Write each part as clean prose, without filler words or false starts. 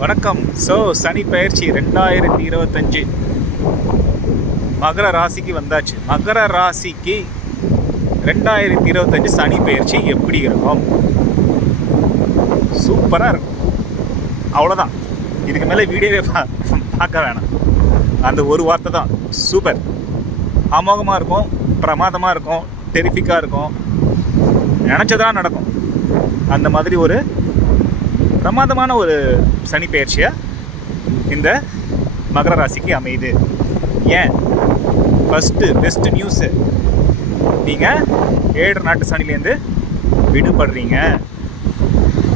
வணக்கம். சனி பயிற்சி 2025 மகர ராசிக்கு வந்தாச்சு. மகர ராசிக்கு 2025 சனி பயிற்சி எப்படி இருக்கும்? சூப்பராக இருக்கும். அவ்வளோதான். இதுக்கு மேலே வீடியோவே பார்க்க வேணாம். அந்த ஒரு வார்த்தை தான், சூப்பர். அமோகமாக இருக்கும், பிரமாதமாக இருக்கும், டெரிஃபிக்காக இருக்கும், நினச்சதான் நடக்கும். அந்த மாதிரி ஒரு பிரமாதமான ஒரு சனி பயிற்சியாக இந்த மகர ராசிக்கு அமையுது. ஏன்? ஃபஸ்ட்டு பெஸ்ட் நியூஸு, நீங்கள் 7 நாட்டு சனிலேருந்து விடுபடுறீங்க.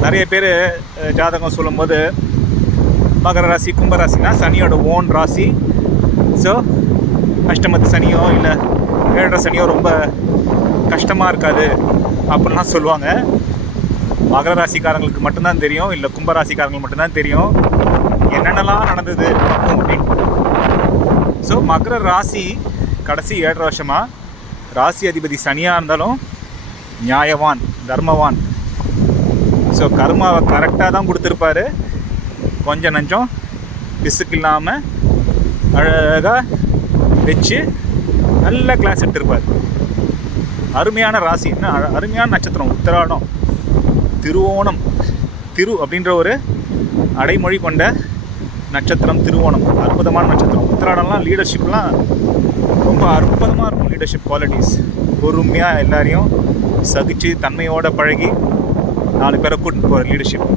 நிறைய பேர் ஜாதகம் சொல்லும்போது மகர ராசி கும்பராசினா சனியோட ஓன் ராசி. ஸோ அஷ்டமத்து சனியோ இல்லை 7 சனியோ ரொம்ப கஷ்டமாக இருக்காது அப்படின்லாம் சொல்லுவாங்க. மகர ராசிக்காரங்களுக்கு மட்டும்தான் தெரியும், இல்லை கும்பராசிக்காரங்களுக்கு மட்டும்தான் தெரியும் என்னென்னலாம் நடந்தது அப்படின்னு. ஸோ மகர ராசி கடைசி 7 வருஷமாக ராசி அதிபதி சனியாக இருந்தாலும் நியாயவான், தர்மவான். ஸோ கர்மாவை கரெக்டாக தான் கொடுத்துருப்பாரு. கொஞ்சம் நஞ்சம் பிசுக்கு இல்லாமல் அழகாக வச்சு நல்ல கிளாஸ் எடுத்திருப்பார். அருமையான ராசி, என்ன அருமையான நட்சத்திரம் உத்திராடம், திருவோணம். திரு அப்படின்ற ஒரு அடைமொழி கொண்ட நட்சத்திரம் திருவோணம். அற்புதமான நட்சத்திரம். உத்திராடம்லாம் லீடர்ஷிப்லாம் ரொம்ப அற்புதமாக இருக்கும். லீடர்ஷிப் குவாலிட்டிஸ், பொறுமையாக எல்லாரையும் சகிச்சு தன்மையோடு பழகி 4 பேரை கூட்டிட்டு போகிற லீடர்ஷிப்.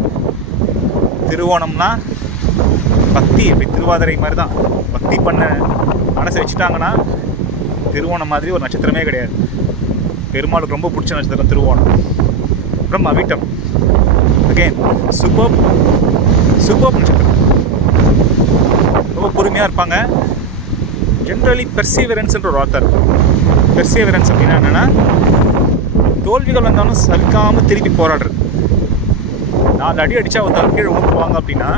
திருவோணம்னா பக்தி, அப்படி திருவாதிரை மாதிரி தான். பக்தி பண்ண மனசை வச்சுட்டாங்கன்னா திருவோணம் மாதிரி ஒரு நட்சத்திரமே கிடையாது. பெருமாளுக்கு ரொம்ப பிடிச்ச நட்சத்திரம் திருவோணம். அப்புறம் அவிட்டம், அகெயின் சூப்பர் நட்சத்திரம். ரொம்ப பொறுமையாக இருப்பாங்க. ஜென்ரலி பெர்சிவரன்ஸ்ன்ற ஒரு வார்த்தை இருக்கும். பெர்சிவரன்ஸ் அப்படின்னா என்னென்னா, தோல்விகள் வந்தாலும் சலிக்காமல் திருப்பி போராடுறது. 4 அடி அடித்தா ஒரு கீழே ஊற்றுவாங்க அப்படின்னா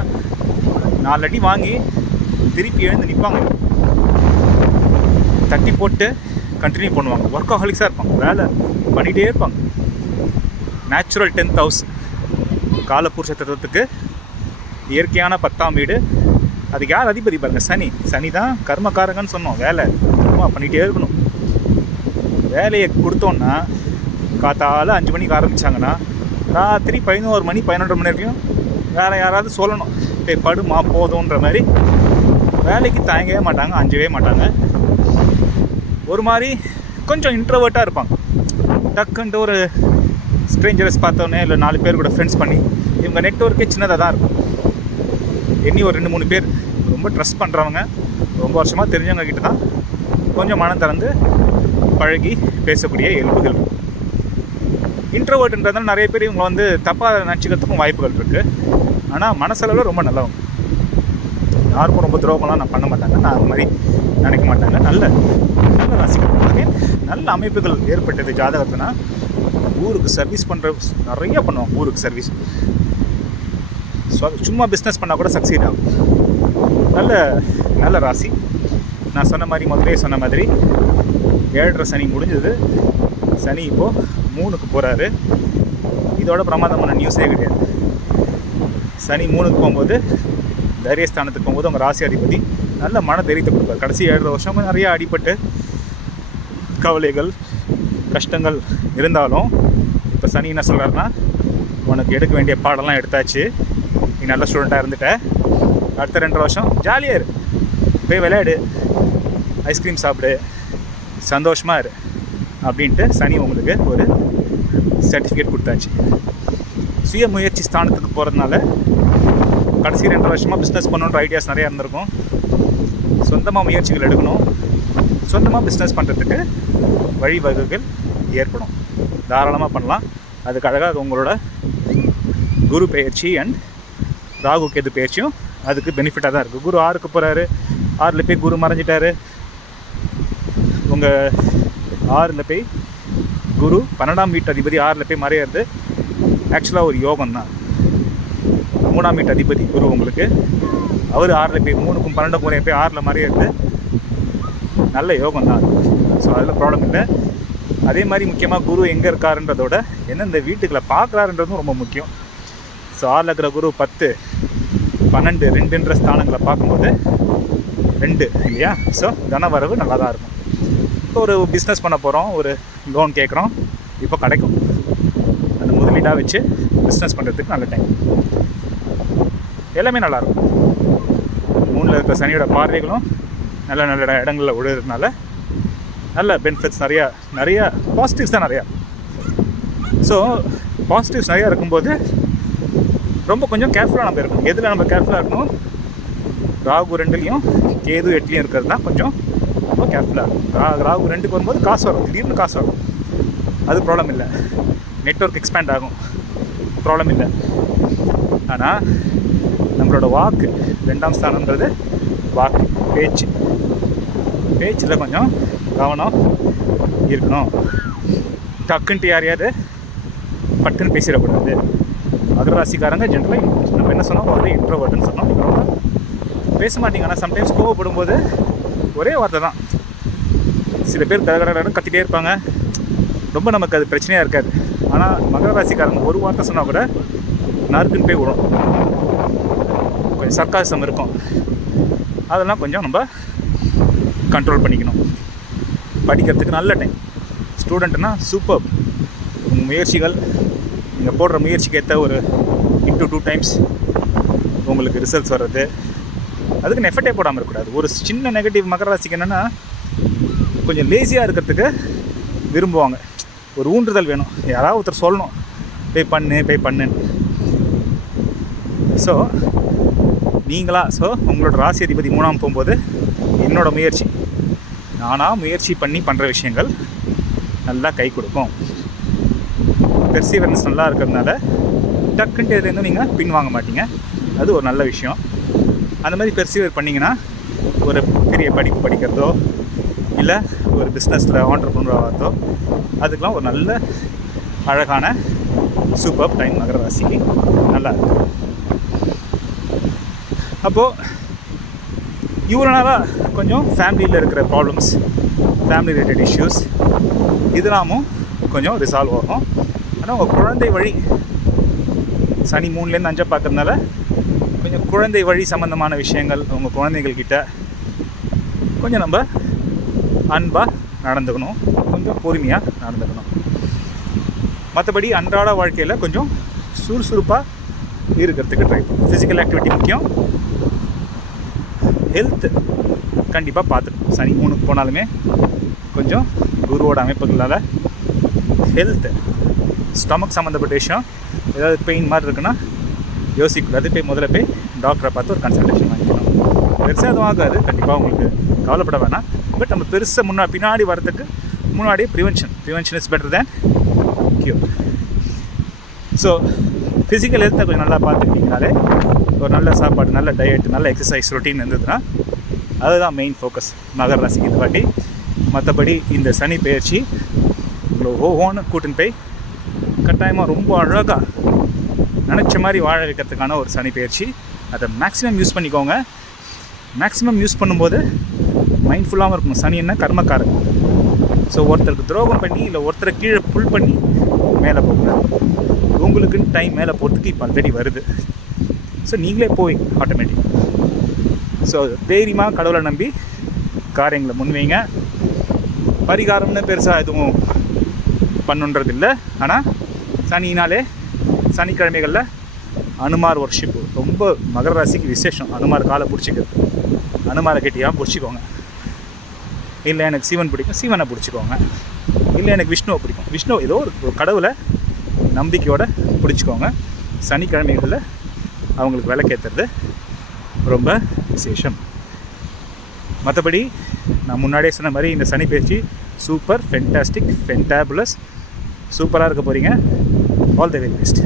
4 அடி வாங்கி திருப்பி எழுந்து நிற்பாங்க, தட்டி போட்டு கண்டினியூ பண்ணுவாங்க. ஒர்க்காஹாலிக்ஸாக இருப்பாங்க, வேலை பண்ணிகிட்டே இருப்பாங்க. நேச்சுரல் 10th ஹவுஸ், காலபுருஷ தத்துவத்துக்கு இயற்கையான 10ஆம் வீடு. அதுக்கு யார் அதிபதி பாருங்க? சனி தான் கர்மக்காரங்கன்னு சொன்னோம். வேலை பண்ணிகிட்டே இருக்கணும். வேலையை கொடுத்தோன்னா காத்தால 5 மணிக்கு ஆரம்பித்தாங்கன்னா ராத்திரி 11 மணி 11:30 மணி வரைக்கும் வேலை யாராவது சொல்லணும், படுமா போதுன்ற மாதிரி. வேலைக்கு தயங்கவே மாட்டாங்க, அஞ்சவே மாட்டாங்க. ஒரு மாதிரி கொஞ்சம் இன்ட்ரோவர்ட்டாக இருப்பாங்க. டக்குன்ட்டு ஒரு ஸ்ட்ரேஞ்சர்ஸ் பார்த்தோன்னே இல்லை 4 பேர் கூட ஃப்ரெண்ட்ஸ் பண்ணி, இவங்க நெட்வொர்க்கே சின்னதாக தான் இருக்கும். எண்ணி ஒரு 2-3 பேர் ரொம்ப ட்ரஸ்ட் பண்ணுறவங்க, ரொம்ப வருஷமாக தெரிஞ்சவங்க கிட்ட தான் கொஞ்சம் மனம் திறந்து பழகி பேசக்கூடிய இயல்புகள் இருக்கும். இன்ட்ரோவர்ட்ன்றதால நிறைய பேர் இவங்க வந்து தப்பாக நினச்சிக்கிறதுக்கும் வாய்ப்புகள் இருக்குது. ஆனால் மனசளவில் ரொம்ப நல்லவங்க. யாருக்கும் ரொம்ப துரோகம்லாம் நான் பண்ண மாட்டாங்க, நான் அது மாதிரி நினைக்க மாட்டாங்க. நல்ல ராசிகள், நல்ல அமைப்புகள் ஏற்பட்டது ஜாதகத்தினா. ஊருக்கு சர்வீஸ் பண்ணுற நிறைய பண்ணுவாங்க. ஊருக்கு சர்வீஸ், சும்மா பிஸ்னஸ் பண்ணால் கூட சக்சீட் ஆகும். நல்ல ராசி. நான் சொன்ன மாதிரி, முதலே சொன்ன மாதிரி 7 சனி முடிஞ்சது. சனி இப்போது 3க்கு போகிறாரு. இதோட பிரமாதமான நியூஸே கிடையாது. சனி 3க்கு போகும்போது, தைரியஸ்தானத்துக்கு போகும்போது உங்கள் ராசி அதிபதி நல்ல மன தைரியத்தை கொடுப்பார். கடைசி 7 வருஷமும் நிறைய அடிபட்டு கவலைகள் கஷ்டங்கள் இருந்தாலும் இப்போ சனி என்ன சொல்கிறாருன்னா, உனக்கு எடுக்க வேண்டிய பாடம்லாம் எடுத்தாச்சு, நீ நல்ல ஸ்டூடெண்ட்டாக இருந்துட்ட, அடுத்த 2 வருஷம் ஜாலியாக இரு, போய் விளையாடு, ஐஸ்கிரீம் சாப்பிடு, சந்தோஷமாக இரு அப்படின்ட்டு சனி உங்களுக்கு ஒரு சர்டிஃபிகேட் கொடுத்தாச்சு. சுய முயற்சி ஸ்தானத்துக்கு போகிறதுனால கடைசி 2 வருஷமாக பிஸ்னஸ் பண்ணணுன்ற ஐடியாஸ் நிறையா இருந்திருக்கும். சொந்தமாக முயற்சிகள் எடுக்கணும், சொந்தமாக பிஸ்னஸ் பண்ணுறதுக்கு வழிவகைகள் ஏற்படும். தாராளமாக பண்ணலாம். அதுக்கு அழகாக உங்களோட குரு பெயர்ச்சி அண்ட் ராகு கேது பெயர்ச்சியும் அதுக்கு பெனிஃபிட்டாக தான் இருக்குது. குரு 6க்கு போகிறாரு. 6ல் போய் குரு மறைஞ்சிட்டாரு. உங்கள் 6ல் போய் குரு 12ஆம் வீட்டு அதிபதி 6ல் போய் மறையிறது ஆக்சுவலாக ஒரு யோகம் தான். 3ஆம் வீட்டு அதிபதி குரு உங்களுக்கு, அவர் 6ல் போய் 3க்கும் 12க்கும் போய் 6ல் மறையிறது நல்ல யோகம் தான். ஸோ அதில் ப்ராப்ளம் இல்லை. அதே மாதிரி முக்கியமாக குரு எங்கே இருக்காருன்றதோட எந்தெந்த வீட்டுக்களை பார்க்குறாருன்றதும் ரொம்ப முக்கியம். ஸோ 6ல் இருக்கிற குரு 10, 12 2ன்ற ஸ்தானங்களை பார்க்கும்போது 2 இல்லையா? ஸோ தனவரவு நல்லா தான் இருக்கும். இப்போ ஒரு பிஸ்னஸ் பண்ண போகிறோம், ஒரு லோன் கேட்குறோம், இப்போ கிடைக்கும். அந்த முதலீடாக வச்சு பிஸ்னஸ் பண்ணுறதுக்கு நல்ல டைம். எல்லாமே நல்லாயிருக்கும். 3ல் இருக்கிற சனியோட பார்வைகளும் நல்ல நல்ல இடங்களில் விழுறதுனால நல்ல பெனிஃபிட்ஸ் நிறையா பாசிட்டிவ்ஸ் தான் நிறையா. ஸோ பாசிட்டிவ்ஸ் நிறையா இருக்கும்போது ரொம்ப கொஞ்சம் கேர்ஃபுல்லாக நம்ம இருக்கணும். எதில் நம்ம கேர்ஃபுல்லாக இருக்கணும்? ராகு 2லையும் கேது 8லையும் இருக்கிறது தான் கொஞ்சம் ரொம்ப கேர்ஃபுல்லாக இருக்கும். ராகு 2க்கு வரும்போது காசு வரும், திடீர்னு காசு வரும், அது ப்ராப்ளம் இல்லை. நெட்வொர்க் எக்ஸ்பேண்ட் ஆகும், ப்ராப்ளம் இல்லை. ஆனால் நம்மளோட வாக்கு 2ஆம் ஸ்தானம்ன்றது வாக்கு, பேச்சில் கொஞ்சம் கவனம் இருக்கணும். டக்குன்ட்டு யாரையாவது பட்டுன்னு பேசிடக்கூடாது. மகர ராசிக்காரங்க ஜென்ரலாக நம்ம என்ன சொன்னோம், ஒரே இன்ட்ரோவர்ட்னு சொன்னோம். ரொம்ப பேச மாட்டீங்க. ஆனால் சம்டைம்ஸ் கோவப்படும் போது ஒரே வார்த்தை தான். சில பேர் கடகடன்னு கத்திட்டே இருப்பாங்க, ரொம்ப நமக்கு அது பிரச்சனையாக இருக்காது. ஆனால் மகர ராசிக்காரங்க ஒரு வார்த்தை சொன்னால் கூட நறுக்குன்னு போய் விடும். கொஞ்சம் சர்க்காசம் இருக்கும், அதெல்லாம் கொஞ்சம் நம்ம கண்ட்ரோல் பண்ணிக்கணும். படிக்கிறதுக்கு நல்ல டைம். ஸ்டூடெண்ட்னா சூப்பர். உங்கள் முயற்சிகள், நீங்கள் போடுற முயற்சிக்கு ஏற்ற ஒரு 1-2 டைம்ஸ் உங்களுக்கு ரிசல்ட்ஸ் வர்றது, அதுக்கு எஃபர்ட்டே போடாமல் இருக்கக்கூடாது. ஒரு சின்ன நெகட்டிவ் மகர ராசிக்கு என்னென்னா, கொஞ்சம் லேசியாக இருக்கிறதுக்கு விரும்புவாங்க. ஒரு ஊன்றுதல் வேணும், யாராவது ஒருத்தர் சொல்லணும், போய் பண்ணுன்னு. ஸோ உங்களோட ராசி அதிபதி 3ஆம் போகும்போது என்னோடய முயற்சி, நானாக முயற்சி பண்ணி பண்ணுற விஷயங்கள் நல்லா கை கொடுக்கும். பெர்சீவரன்ஸ் நல்லா இருக்கிறதுனால டக்குன்ட்டு எதுலேருந்தும் நீங்கள் பின் வாங்க மாட்டீங்க. அது ஒரு நல்ல விஷயம். அந்த மாதிரி பெர்சீவர் பண்ணிங்கன்னா ஒரு பெரிய படிப்பு படிக்கிறதோ இல்லை ஒரு பிஸ்னஸில் ஆண்டர்ப்ரனர் ஆகிறதோ அதுக்கெலாம் ஒரு நல்ல அழகான சூப்பர் டைம் மகர ராசிக்கு நல்லா இருக்குது. அப்போது இவ்வளோ நாளாக கொஞ்சம் ஃபேமிலியில் இருக்கிற ப்ராப்ளம்ஸ், ஃபேமிலி ரிலேட்டட் இஷ்யூஸ் இதெல்லாமும் கொஞ்சம் ரிசால்வ் ஆகும். ஆனால் உங்கள் குழந்தை வழி சனி 3லேருந்து 5 பார்க்கறதுனால கொஞ்சம் குழந்தை வழி சம்மந்தமான விஷயங்கள் உங்கள் குழந்தைகள்கிட்ட கொஞ்சம் நம்ம அன்பாக நடந்துக்கணும், கொஞ்சம் பொறுமையாக நடந்துக்கணும். மற்றபடி அன்றாட வாழ்க்கையில் கொஞ்சம் சுறுசுறுப்பாக இருக்கிறதுக்கு ட்ரை பண்ணும். ஃபிசிக்கல் ஆக்டிவிட்டி முக்கியம். ஹெல்த்து கண்டிப்பாக பார்த்துக்கணும். சனி 3க்கு போனாலுமே கொஞ்சம் குருவோட அமைப்புகளால் ஹெல்த்து, ஸ்டொமக் சம்மந்தப்பட்ட விஷயம், ஏதாவது பெயின் மாதிரி இருக்குன்னா யோசிக்கூடாது. முதல்ல போய் டாக்டரை பார்த்து ஒரு கன்சல்டேஷன் வாங்கிக்கணும். பெருசாக அதுவும் ஆகாது, கண்டிப்பாக உங்களுக்கு கவலைப்பட வேணாம். பட் நம்ம பெருசாக பின்னாடி வரதுக்கு முன்னாடியே prevention is better than cure. So physical ஹெல்த்தை கொஞ்சம் நல்லா பார்த்துக்கிட்டிங்கனாலே ஒரு நல்ல சாப்பாடு, நல்ல டயட், நல்ல எக்ஸசைஸ் ரொட்டீன் இருந்ததுன்னா அதுதான் மெயின் ஃபோக்கஸ் மகர ராசிக்கு இந்த வாட்டி. மற்றபடி இந்த சனி பெயர்ச்சி உங்களை ஓஹோன்னு கூட்டின்னு போய் கட்டாயமாக ரொம்ப அழகாக நினச்ச மாதிரி வாழ வைக்கிறதுக்கான ஒரு சனி பெயர்ச்சி. அதை மேக்ஸிமம் யூஸ் பண்ணிக்கோங்க. மேக்ஸிமம் யூஸ் பண்ணும்போது மைண்ட்ஃபுல்லாகவும் இருக்கணும். சனி என்ன கர்மக்காரன். ஸோ ஒருத்தருக்கு துரோகம் பண்ணி இல்லை ஒருத்தரை கீழே புல் பண்ணி மேலே போகக்கூடாது. உங்களுக்குன்னு டைம் மேலே போகிறதுக்கு இப்போ ஆல்ரெடி வருது. ஸோ நீங்களே போய் ஆட்டோமேட்டிக். ஸோ தைரியமாக கடவுளை நம்பி காரியங்களை முன்வைங்க. பரிகாரம்னு பெருசாக எதுவும் பண்ணுன்றது இல்லை. ஆனால் சனினாலே சனிக்கிழமைகளில் அனுமார் ஒர்ஷிப்பு ரொம்ப மகர ராசிக்கு விசேஷம். அனுமார் காலை பிடிச்சிக்கிறது, அனுமாரை கெட்டியாக பிடிச்சிக்கோங்க. இல்லை எனக்கு சிவன் பிடிக்கும், சிவனை பிடிச்சிக்கோங்க. இல்லை எனக்கு விஷ்ணுவை பிடிக்கும், விஷ்ணு ஏதோ ஒரு கடவுளை நம்பிக்கையோடு பிடிச்சிக்கோங்க. சனிக்கிழமைகளில் அவங்களுக்கு விளக்கேற்றுறது ரொம்ப விசேஷம். மற்றபடி நான் முன்னாடியே சொன்ன மாதிரி இந்த சனி பயிற்சி சூப்பர், ஃபென்டாஸ்டிக், ஃபென்டாபுலஸ், சூப்பராக இருக்க போகிறீங்க. All the very best.